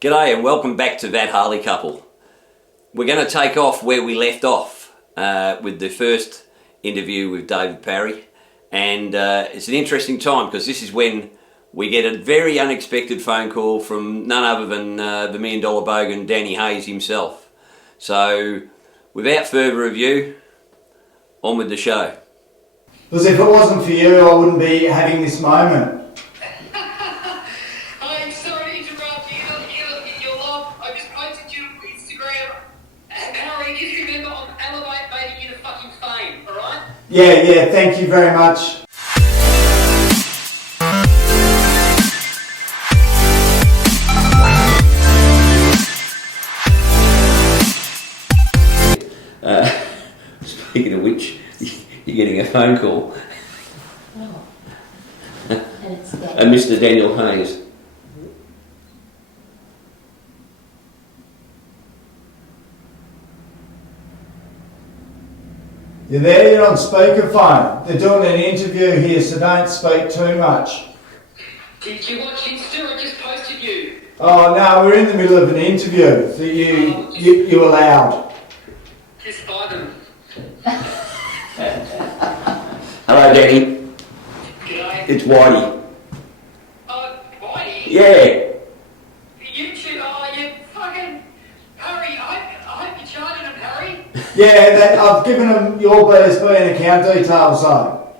G'day and welcome back to That Harley Couple. We're going to take off where we left off with the first interview with David Parry, and it's an interesting time because this is when we get a very unexpected phone call from none other than the $1 Million Bogan, Danny Hayes himself. So without further ado, on with the show. Because if it wasn't for you, I wouldn't be having this moment. I'm sorry to interrupt you. You're live. I just posted you on Instagram. Harry, just remember I'm elevating you to fucking fame, alright? Yeah, thank you very much. Speaking of which, you're getting a phone call. Oh. And it's dead. And Mr. Daniel Hayes. You're there, you're on speakerphone. They're doing an interview here, so don't speak too much. Did you watch Insta? I just posted you. Oh no, we're in the middle of an interview, so you allowed. Just buy them. Hello, Danny. G'day. It's Whitey. Whitey? Yeah. YouTube, you fucking... Harry, I hope you're charging them, Harry. Yeah, I've given them your BSB and account details though.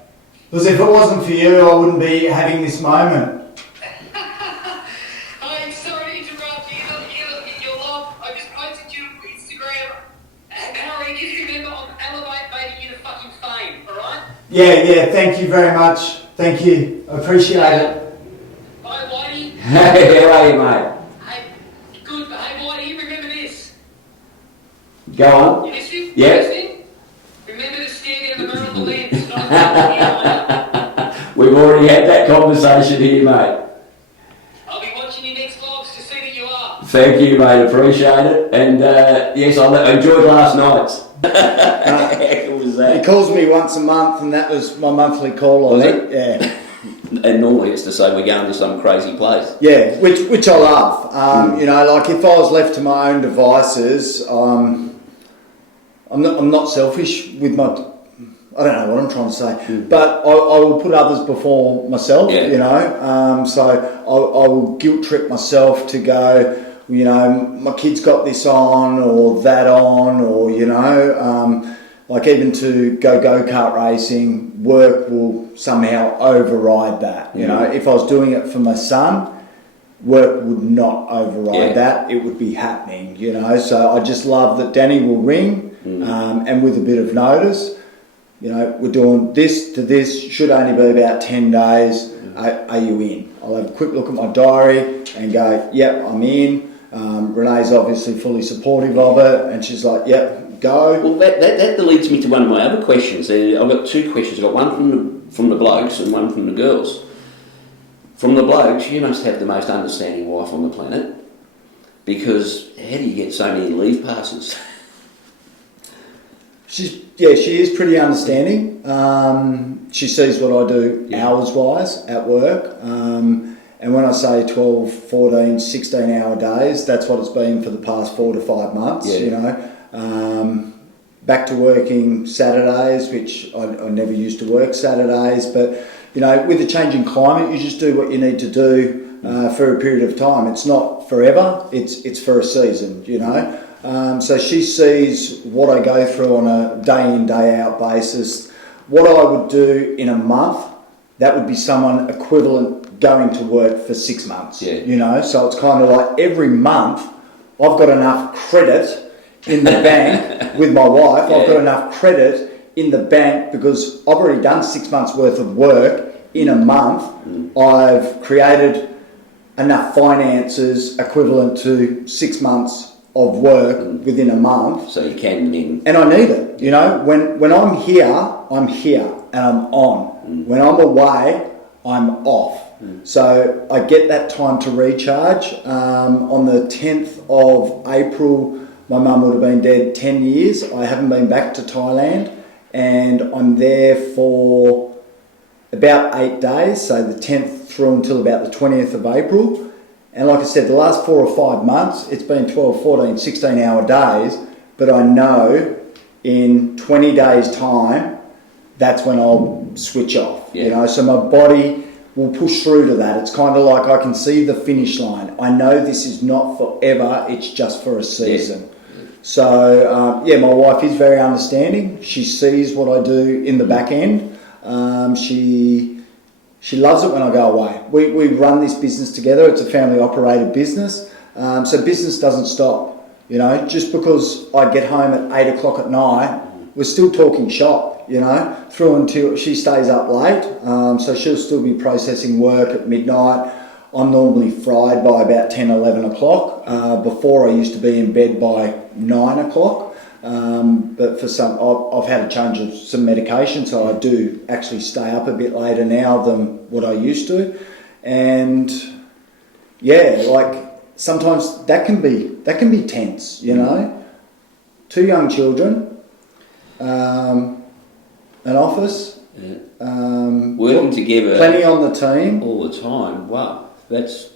Because if it wasn't for you, I wouldn't be having this moment. I'm sorry to interrupt you. You're live. I just posted you on Instagram. Harry, just remember I'm elevating you to fucking fame, alright? Yeah, thank you very much. Thank you. I appreciate it. Hi, Whitey. Hey, how are you, mate? Hey, good. Hey, Whitey, remember this. Go on. You listening? Yeah. You listening? Remember to stare down the barrel of the lamp. It's not a We've already had that conversation here, mate. I'll be watching your next vlogs to see that you are. Thank you, mate. Appreciate it. And yes, I enjoyed last night's. How cool was He that? calls me once a month, and that was my monthly call on Was it. Yeah. And normally it's to say we're going to some crazy place. Yeah, which I love. You know, like if I was left to my own devices, I'm not selfish with my. I don't know what I'm trying to say, but I will put others before myself. Yeah. You know, so I will guilt trip myself to go. You know, my kid's got this on or that on, or you know, like even to go-kart racing, work will somehow override that. You know, if I was doing it for my son, work would not override that. It would be happening, you know. So I just love that Danny will ring, and with a bit of notice, you know, we're doing this to this, should only be about 10 days. Are you in? I'll have a quick look at my diary and go, yep, I'm in. Renee's obviously fully supportive of it, and she's like, yep, go. Well, that leads me to one of my other questions. I've got two questions. I've got one from the blokes and one from the girls. From the blokes, you must have the most understanding wife on the planet, because how do you get so many leave passes? She is pretty understanding. She sees what I do hours-wise at work. And when I say 12, 14, 16-hour days, that's what it's been for the past 4 to 5 months, you know. Back to working Saturdays, which I never used to work Saturdays. But, you know, with the changing climate, you just do what you need to do for a period of time. It's not forever, it's for a season, you know. So she sees what I go through on a day-in, day-out basis. What I would do in a month, that would be someone equivalent going to work for 6 months, you know. So it's kind of like every month I've got enough credit in the bank with my wife. I've got enough credit in the bank because I've already done 6 months worth of work in a month. I've created enough finances equivalent to 6 months of work within a month. So you can win. And I need it, you know. When I'm here and I'm on. When I'm away, I'm off. So I get that time to recharge. On the 10th of April, my mum would have been dead 10 years. I haven't been back to Thailand, and I'm there for about 8 days, so the 10th through until about the 20th of April. And like I said, the last 4 or 5 months, it's been 12, 14, 16-hour days, but I know in 20 days' time, that's when I'll switch off, you know, so my body will push through to that. It's kind of like I can see the finish line. I know this is not forever, it's just for a season. So, yeah, my wife is very understanding. She sees what I do in the back end. She loves it when I go away. We run this business together. It's a family operated business. So business doesn't stop, you know, just because I get home at 8 o'clock at night, we're still talking shop, you know, through until she stays up late. So she'll still be processing work at midnight. I'm normally fried by about 10, 11 o'clock. Before I used to be in bed by 9 o'clock. But for some, I've had a change of some medication, so I do actually stay up a bit later now than what I used to. And yeah, like sometimes that can be tense, you know. 2 young children, an office, working together, plenty on the team all the time. Wow, that's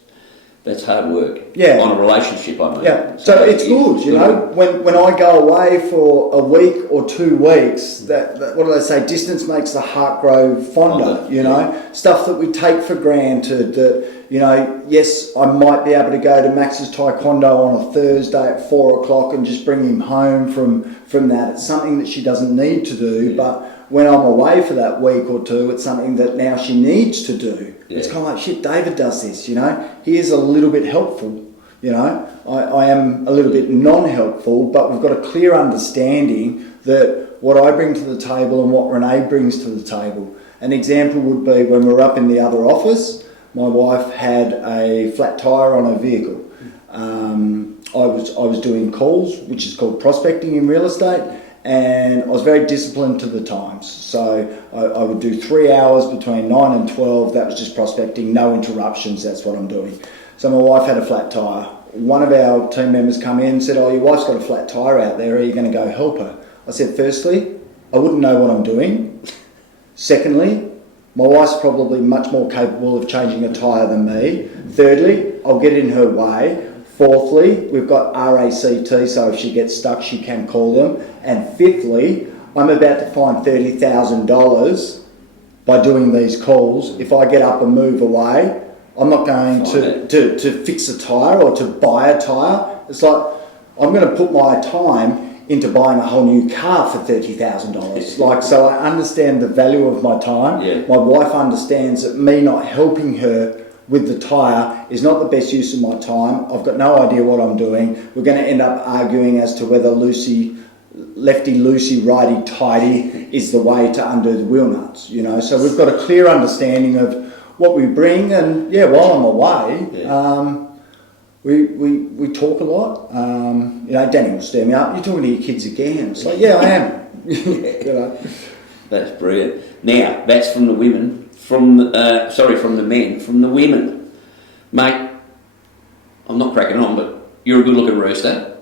hard work. Yeah. On a relationship, I mean. Yeah. So it's good, you know. When I go away for a week or 2 weeks, that what do they say? Distance makes the heart grow fonder. You know, stuff that we take for granted. That, you know, yes, I might be able to go to Max's Taekwondo on a Thursday at 4 o'clock and just bring him home from that. It's something that she doesn't need to do, but when I'm away for that week or 2, it's something that now she needs to do. Yeah. It's kind of like, shit, David does this, you know. He is a little bit helpful, you know. I am a little bit non-helpful, but we've got a clear understanding that what I bring to the table and what Renee brings to the table. An example would be when we were up in the other office, my wife had a flat tyre on her vehicle. I was doing calls, which is called prospecting in real estate, and I was very disciplined to the times. So I would do 3 hours between 9 and 12. That was just prospecting, no interruptions. That's what I'm doing. So my wife had a flat tyre. One of our team members come in and said, "Oh, your wife's got a flat tyre out there. Are you going to go help her?" I said, firstly, I wouldn't know what I'm doing. Secondly, my wife's probably much more capable of changing a tyre than me. Thirdly, I'll get in her way. Fourthly, we've got RACT, so if she gets stuck, she can call them. And fifthly, I'm about to find $30,000 by doing these calls. If I get up and move away, I'm not going to fix a tyre or to buy a tyre. It's like, I'm going to put my time into buying a whole new car for $30,000. Like, so I understand the value of my time. Yeah. My wife understands that me not helping her with the tyre is not the best use of my time. I've got no idea what I'm doing. We're going to end up arguing as to whether lefty loosey, righty tighty is the way to undo the wheel nuts, you know. So we've got a clear understanding of what we bring, and yeah, while I'm away, we talk a lot. You know, Danny will stir me up. You're talking to your kids again. It's like, yeah, I am. You know. That's brilliant. Now, that's from the women. From the men. From the women, mate, I'm not cracking on, but you're a good-looking rooster.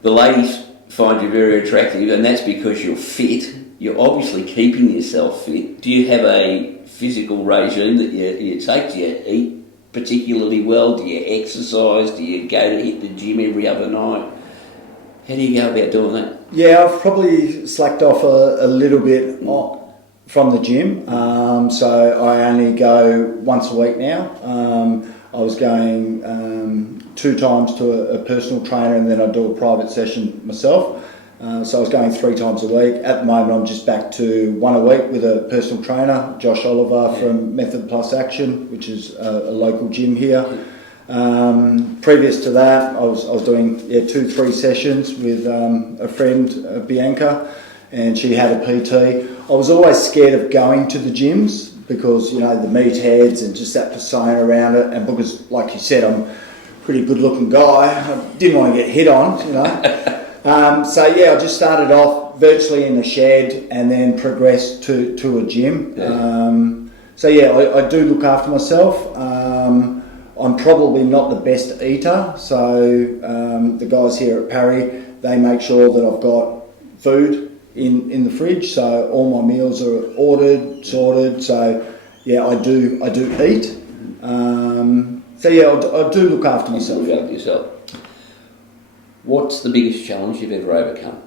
The ladies find you very attractive, and that's because you're fit. You're obviously keeping yourself fit. Do you have a physical regime that you take? Do you eat particularly well? Do you exercise? Do you go to hit the gym every other night? How do you go about doing that? Yeah, I've probably slacked off a little bit from the gym. So I only go once a week now. I was going 2 times to a personal trainer, and then I do a private session myself. So I was going 3 times a week. At the moment, I'm just back to 1 a week with a personal trainer, Josh Oliver from Method Plus Action, which is a local gym here. Previous to that, I was doing 2-3 sessions with a friend, Bianca, and she had a PT. I was always scared of going to the gyms because, you know, the meatheads and just that persona around it, and because, like you said, I'm a pretty good-looking guy. I didn't want to get hit on, you know. So yeah, I just started off virtually in the shed and then progressed to a gym. Yeah. So yeah, I do look after myself. I'm probably not the best eater, so the guys here at Parry, they make sure that I've got food in the fridge, so all my meals are ordered, sorted. So yeah, I do eat. So yeah, I do look after myself. Look after yourself. What's the biggest challenge you've ever overcome?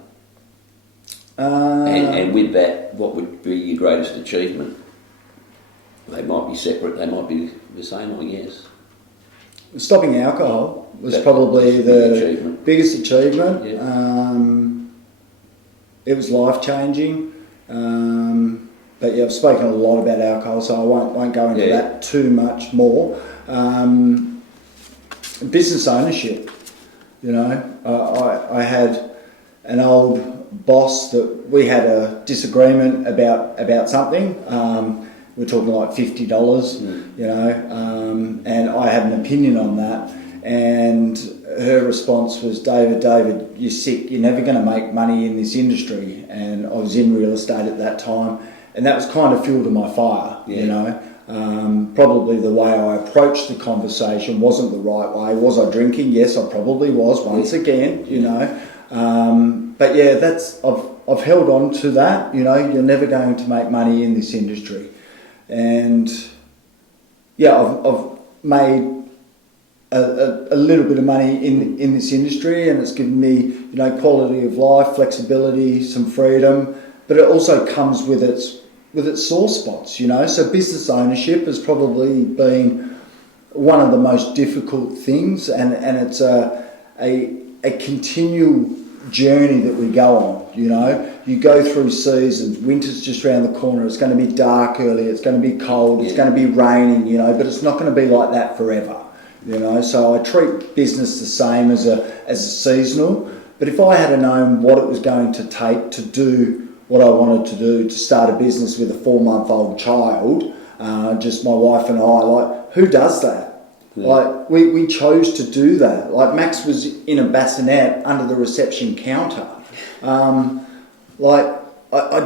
And with that, what would be your greatest achievement? They might be separate, they might be the same, I guess. Stopping alcohol was probably the biggest achievement. Yeah. It was life-changing. But yeah, I've spoken a lot about alcohol, so I won't go into that too much more. Business ownership, you know, I had an old boss that we had a disagreement about something. We're talking like $50, you know, and I had an opinion on that. And her response was, David, you're sick. You're never going to make money in this industry. And I was in real estate at that time, and that was kind of fuel to my fire, you know. Probably the way I approached the conversation wasn't the right way. Was I drinking? Yes, I probably was once again, you know. But yeah, I've held on to that. You know, you're never going to make money in this industry, and yeah, I've made a little bit of money in this industry, and it's given me, you know, quality of life, flexibility, some freedom. But it also comes with its sore spots, you know. So business ownership has probably been one of the most difficult things, and it's a continual journey that we go on, you know. You go through seasons. Winter's just around the corner. It's going to be dark early. It's going to be cold. It's going to be raining, you know. But it's not going to be like that forever, you know. So I treat business the same as a seasonal. But if I had known what it was going to take to do what I wanted to do, to start a business with a 4-month-old child, just my wife and I, like, who does that? Yeah. Like, we chose to do that. Like, Max was in a bassinet under the reception counter. I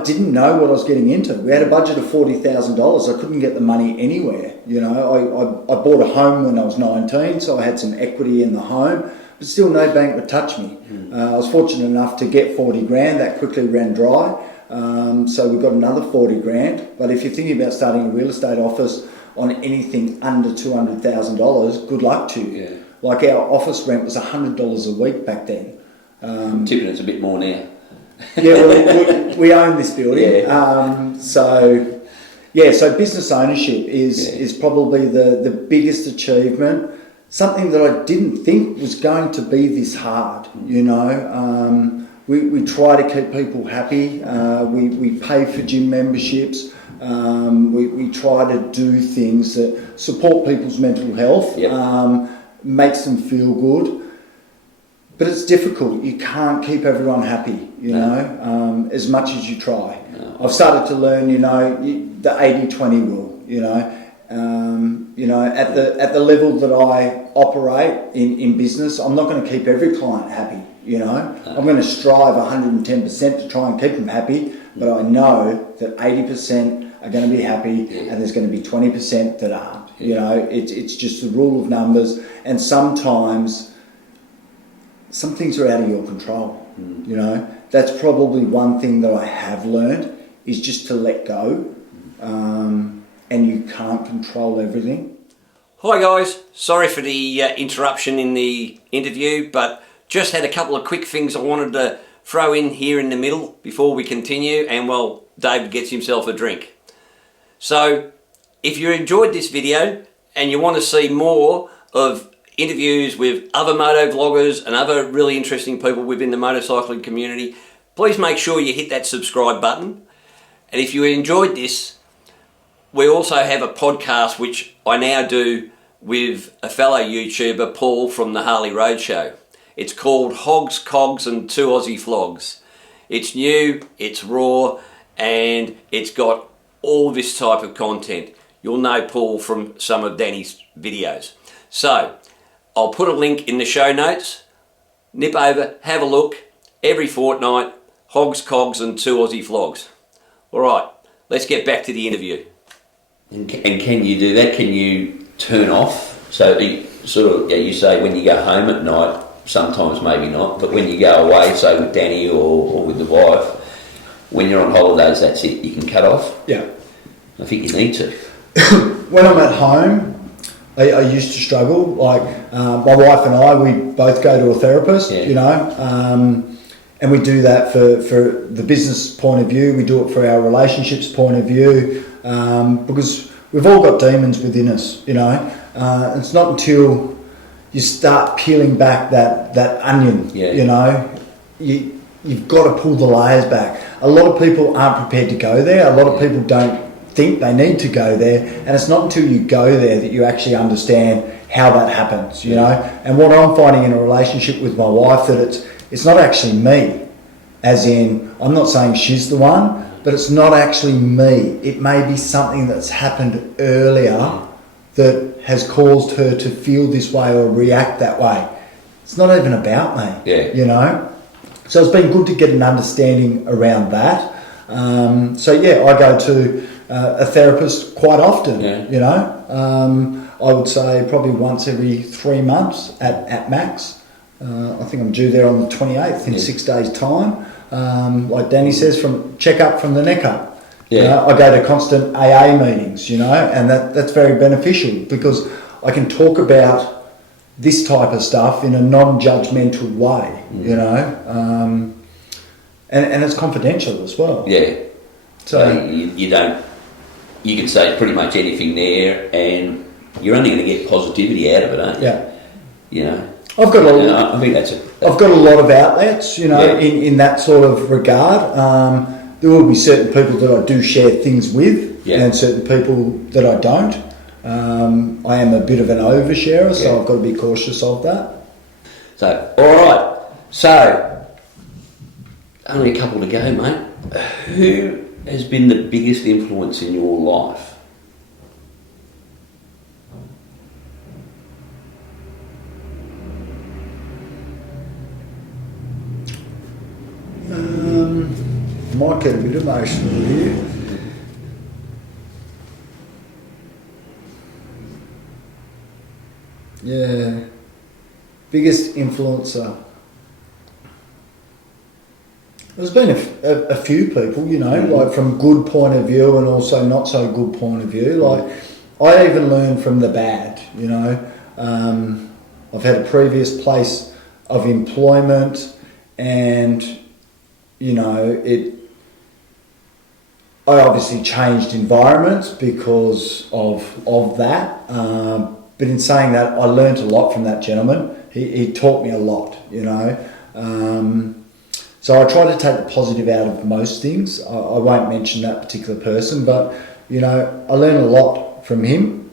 didn't know what I was getting into. We had a budget of $40,000. I couldn't get the money anywhere. You know, I bought a home when I was 19, so I had some equity in the home, but still no bank would touch me. I was fortunate enough to get 40 grand. That quickly ran dry. So we got another 40 grand. But if you're thinking about starting a real estate office on anything under $200,000, good luck to you. Yeah. Like, our office rent was $100 a week back then. Tipping it's a bit more now. Yeah, well, we own this building. Yeah. So business ownership is probably the biggest achievement. Something that I didn't think was going to be this hard, you know. We try to keep people happy. We pay for gym memberships. We try to do things that support people's mental health, makes them feel good. But it's difficult. You can't keep everyone happy, you know, as much as you try. No. I've started to learn, you know, the 80-20 rule, you know. At the level that I operate in business, I'm not going to keep every client happy, you know. No. I'm going to strive 110% to try and keep them happy, but I know that 80% are going to be happy, and there's going to be 20% that aren't. You know, it's just the rule of numbers, and sometimes some things are out of your control. You know, that's probably one thing that I have learned, is just to let go, and you can't control everything. Hi guys, sorry for the interruption in the interview, but just had a couple of quick things I wanted to throw in here in the middle before we continue, and well, David gets himself a drink. So if you enjoyed this video and you want to see more of interviews with other moto vloggers and other really interesting people within the motorcycling community, please make sure you hit that subscribe button. And if you enjoyed this, we also have a podcast which I now do with a fellow YouTuber, Paul from the Harley Roadshow. It's called Hogs, Cogs and 2 Aussie Flogs. It's new, it's raw, and it's got all this type of content. You'll know Paul from some of Danny's videos. So I'll put a link in the show notes. Nip over, have a look. Every fortnight, Hogs, Cogs and 2 Aussie Flogs. All right, let's get back to the interview. And can you do that? Can you turn off? So you say when you go home at night, sometimes maybe not, but when you go away, say with Danny or with the wife, when you're on holidays, that's it, you can cut off? Yeah. I think you need to. When I'm at home, I used to struggle. Like my wife and I, we both go to a therapist, you know, and we do that for the business point of view. We do it for our relationships point of view, because we've all got demons within us, you know. It's not until you start peeling back that onion, you know, you've got to pull the layers back. A lot of people aren't prepared to go there. A lot of people don't think they need to go there, and it's not until you go there that you actually understand how that happens, you know. And what I'm finding in a relationship with my wife, that it's not actually me, as in, I'm not saying she's the one, but it's not actually me. It may be something that's happened earlier that has caused her to feel this way or react that way. It's not even about me, you know. So it's been good to get an understanding around that. So yeah, I go to a therapist quite often, you know. I would say probably once every 3 months at max. I think I'm due there on the 28th in 6 days' time. Like Danny says, from check up from the neck up. You know, I go to constant AA meetings, you know, and that's very beneficial because I can talk about this type of stuff in a non-judgmental way, you know, and it's confidential as well. Yeah. So you don't, you can say pretty much anything there, and you're only going to get positivity out of it, aren't you? Yeah. You know, I've got I think I've got a lot of outlets, you know, in that sort of regard. There will be certain people that I do share things with, and certain people that I don't. I am a bit of an oversharer, so I've got to be cautious of that. So, all right. So, only a couple to go, mate. Who has been the biggest influence in your life? Might get a bit emotional here. Yeah, biggest influencer. There's been a few people, you know, like from good point of view and also not so good point of view. Like I even learned from the bad, you know. I've had a previous place of employment, and you know, I obviously changed environments because of that. But in saying that, I learned a lot from that gentleman. He taught me a lot, you know. So I try to take the positive out of most things. I won't mention that particular person, but, you know, I learned a lot from him.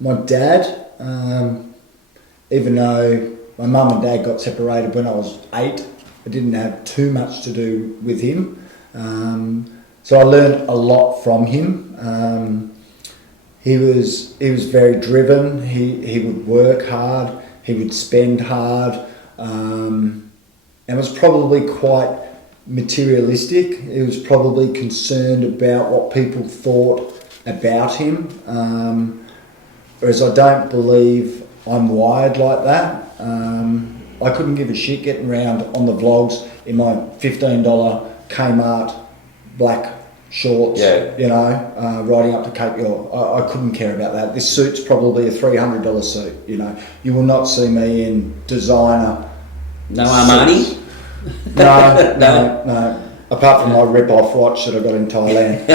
My dad, even though my mum and dad got separated when I was 8, I didn't have too much to do with him. So I learned a lot from him. He was very driven. He would work hard. He would spend hard, and was probably quite materialistic. He was probably concerned about what people thought about him. Whereas I don't believe I'm wired like that. I couldn't give a shit getting around on the vlogs in my $15 Kmart black shorts, you know, riding up to Cape York. I couldn't care about that. This suit's probably a $300 suit, you know. You will not see me in designer. No Armani? No. Apart from my rip-off watch that I got in Thailand.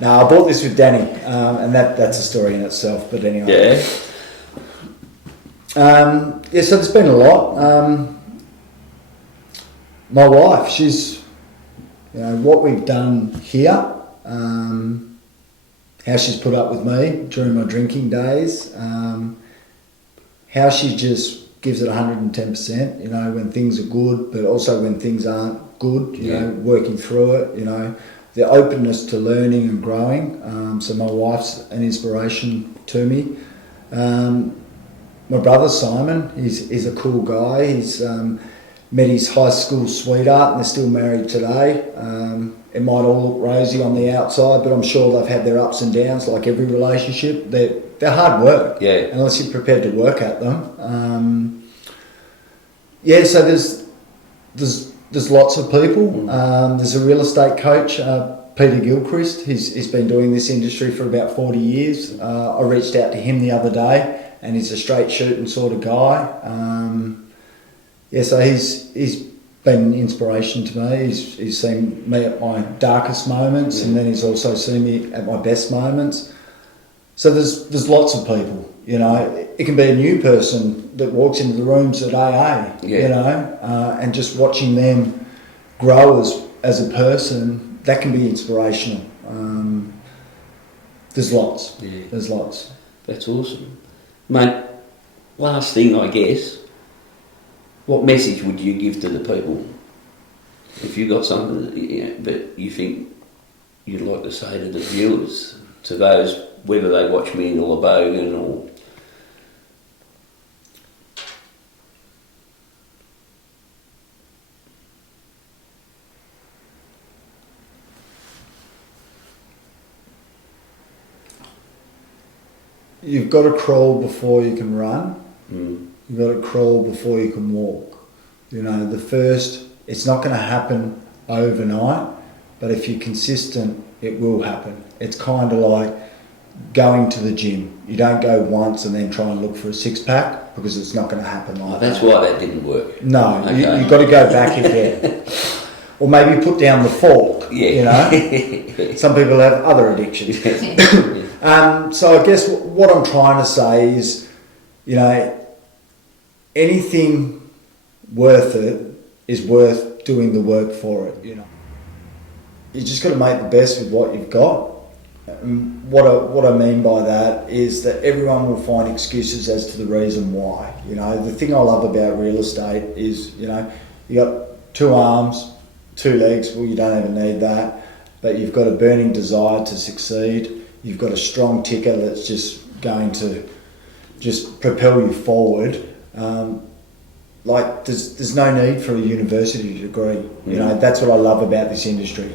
No, I bought this with Danny, and that's a story in itself, but anyway. So there's been a lot. My wife, she's, you know, what we've done here, how she's put up with me during my drinking days, how she just gives it 110%, you know, when things are good, but also when things aren't good, you know, working through it, you know, the openness to learning and growing. So my wife's an inspiration to me. My brother Simon, he's a cool guy. He's met his high school sweetheart and they're still married today. It might all look rosy on the outside, but I'm sure they've had their ups and downs like every relationship. They're hard work, unless you're prepared to work at them. So there's lots of people. There's a real estate coach, Peter Gilchrist. He's been doing this industry for about 40 years. I reached out to him the other day, and he's a straight shooting sort of guy. So he's been an inspiration to me. He's seen me at my darkest moments, and then he's also seen me at my best moments. So there's lots of people, you know. It can be a new person that walks into the rooms at AA, you know, and just watching them grow as a person, that can be inspirational. There's lots. Yeah. There's lots. That's awesome. Mate, last thing, I guess, what message would you give to the people? If you got something that you think you'd like to say to the viewers, to those, whether they watch me or Bogan or... You've got to crawl before you can run. You've got to crawl before you can walk. You know, it's not going to happen overnight, but if you're consistent, it will happen. It's kind of like going to the gym. You don't go once and then try and look for a six-pack, because it's not going to happen like that. That's why that didn't work. No, okay. You've got to go back again. Or maybe put down the fork, you know. Some people have other addictions. So I guess what I'm trying to say is, you know, anything worth it is worth doing the work for it, you know. You just got to make the best with what you've got. And what I mean by that is that everyone will find excuses as to the reason why. You know, the thing I love about real estate is, you know, you got 2 arms, 2 legs. Well, you don't even need that, but you've got a burning desire to succeed. You've got a strong ticker that's just going to just propel you forward. Like there's no need for a university degree. You know, that's what I love about this industry.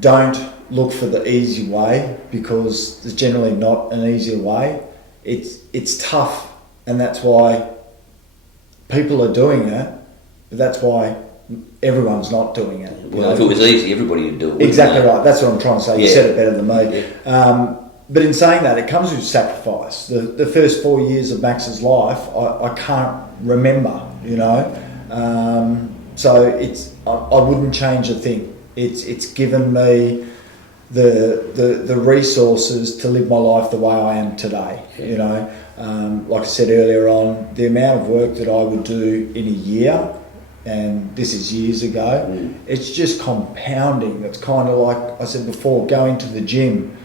Don't look for the easy way, because there's generally not an easier way. It's tough, and that's why people are doing it, but that's why everyone's not doing it. Well, if it was easy, everybody would do it. Exactly right. That's what I'm trying to say. You said it better than me. Yeah. But in saying that, it comes with sacrifice. The first 4 years of Max's life, I can't remember, you know. So I wouldn't change a thing. It's given me the resources to live my life the way I am today, you know. Like I said earlier on, the amount of work that I would do in a year, and this is years ago, it's just compounding. It's kind of like I said before, going to the gym.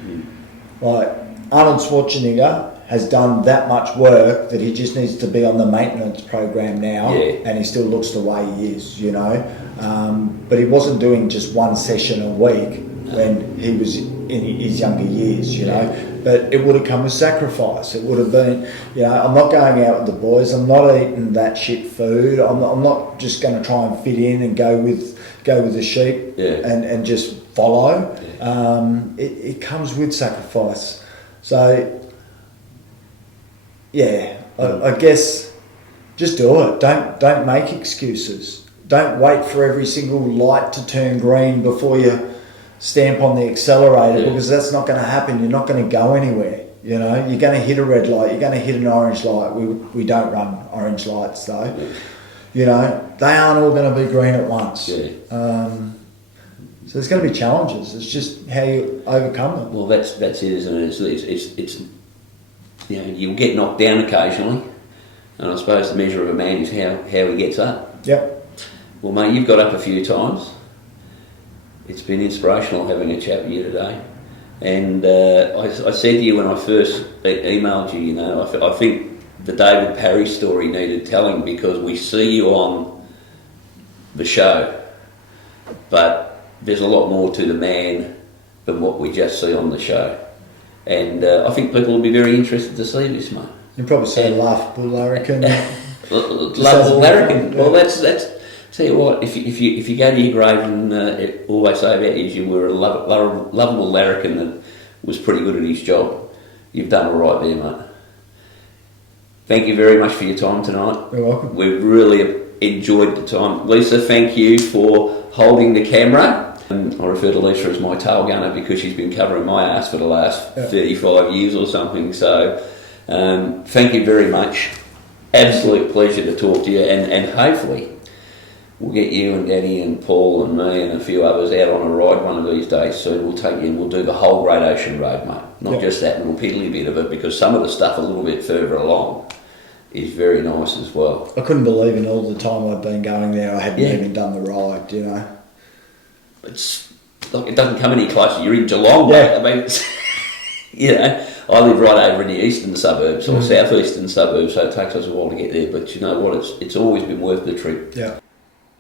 Like Arnold Schwarzenegger has done that much work that he just needs to be on the maintenance program now, and he still looks the way he is, you know. But he wasn't doing just 1 session a week when he was in his younger years, you know. But it would have come with sacrifice. It would have been, you know, I'm not going out with the boys. I'm not eating that shit food. I'm not just going to try and fit in and go with the sheep and just follow. It comes with sacrifice. So, I guess just do it. Don't make excuses. Don't wait for every single light to turn green before you stamp on the accelerator, because that's not going to happen. You're not going to go anywhere. You know, you're going to hit a red light. You're going to hit an orange light. We don't run orange lights though. You know, they aren't all going to be green at once. So there's going to be challenges. It's just how you overcome them. Well, that's it, isn't it? It's you know, you'll get knocked down occasionally, and I suppose the measure of a man is how he gets up. Yep. Well, mate, you've got up a few times. It's been inspirational having a chat with you today. And I said to you when I first emailed you, you know, I think the David Parry story needed telling, because we see you on the show, but there's a lot more to the man than what we just see on the show. And I think people will be very interested to see this, mate. You'll probably see a laughable larrikin. Lovable larrikin. Well, that's tell you what, if you go to your grave and always say about you were a lovable larrikin that was pretty good at his job, you've done all right there, mate. Thank you very much for your time tonight. You're welcome. We've really enjoyed the time. Lisa, thank you for holding the camera. I refer to Lisa as my tail gunner because she's been covering my ass for the last 35 years or something. So thank you very much. Absolute pleasure to talk to you, and hopefully we'll get you and Danny and Paul and me and a few others out on a ride one of these days soon. We'll take you and we'll do the whole Great Ocean Road, mate. Not just that little piddly bit of it, because some of the stuff a little bit further along is very nice as well. I couldn't believe in all the time I'd been going there, I hadn't even done the ride, you know. It's look, it doesn't come any closer. You're in Geelong, mate. I mean, it's, you know, I live right over in the eastern suburbs or southeastern suburbs, so it takes us a while to get there. But you know what? It's always been worth the trip. Yeah.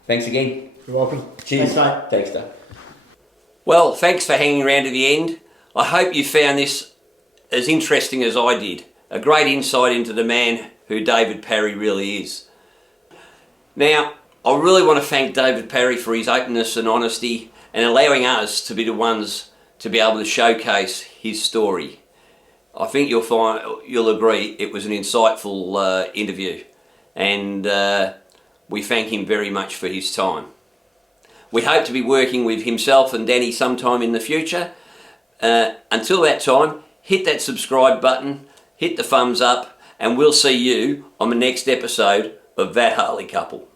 Thanks again. You're welcome. Cheers. Thanks, mate. Thanks, Dave. Well, thanks for hanging around to the end. I hope you found this as interesting as I did. A great insight into the man who David Parry really is. Now, I really want to thank David Parry for his openness and honesty and allowing us to be the ones to be able to showcase his story. I think you'll agree it was an insightful interview, and we thank him very much for his time. We hope to be working with himself and Danny sometime in the future. Until that time, hit that subscribe button, hit the thumbs up, and we'll see you on the next episode of That Harley Couple.